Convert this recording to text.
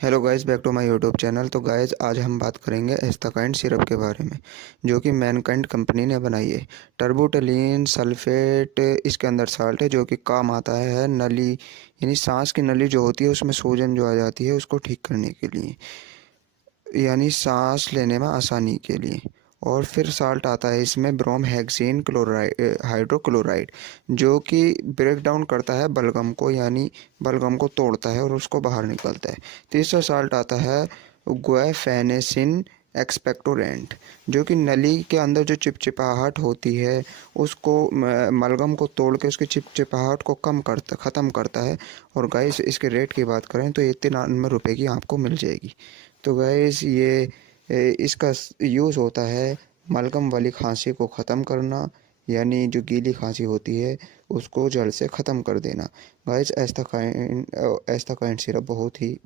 Hello guys, back to my YouTube channel. तो guys, आज हम बात करेंगे एस्टाकाइंड सिरप के बारे में, जो कि मैनकाइंड कंपनी ने बनाई है। टर्बोटलीन सल्फेट इसके अंदर साल्ट है, जो कि काम आता है नली, यानी सांस की नली जो होती है उसमें सूजन जो आ जाती है उसको ठीक करने के लिए, यानी सांस लेने में आसानी के लिए। और फिर साल्ट आता है इसमें ब्रोमहेक्सिन क्लोराइड हाइड्रोक्लोराइड, जो कि ब्रेक डाउन करता है बलगम को, यानी बलगम को तोड़ता है और उसको बाहर निकलता है। तीसरा साल्ट आता है गुआफेनेसिन एक्सपेक्टोरेंट, जो कि नली के अंदर जो चिपचिपाहट होती है उसको मलगम को तोड़ के उसकी चिपचिपाहट को ख़त्म करता है। और गाइस, इसके रेट की बात करें तो ये 93 रुपये की आपको मिल जाएगी। तो गाइस, ये इसका यूज़ होता है मलगम वाली खांसी को ख़त्म करना, यानी जो गीली खांसी होती है उसको जड़ से ख़त्म कर देना। गाइस, एस्टाकाइंड सिरप बहुत ही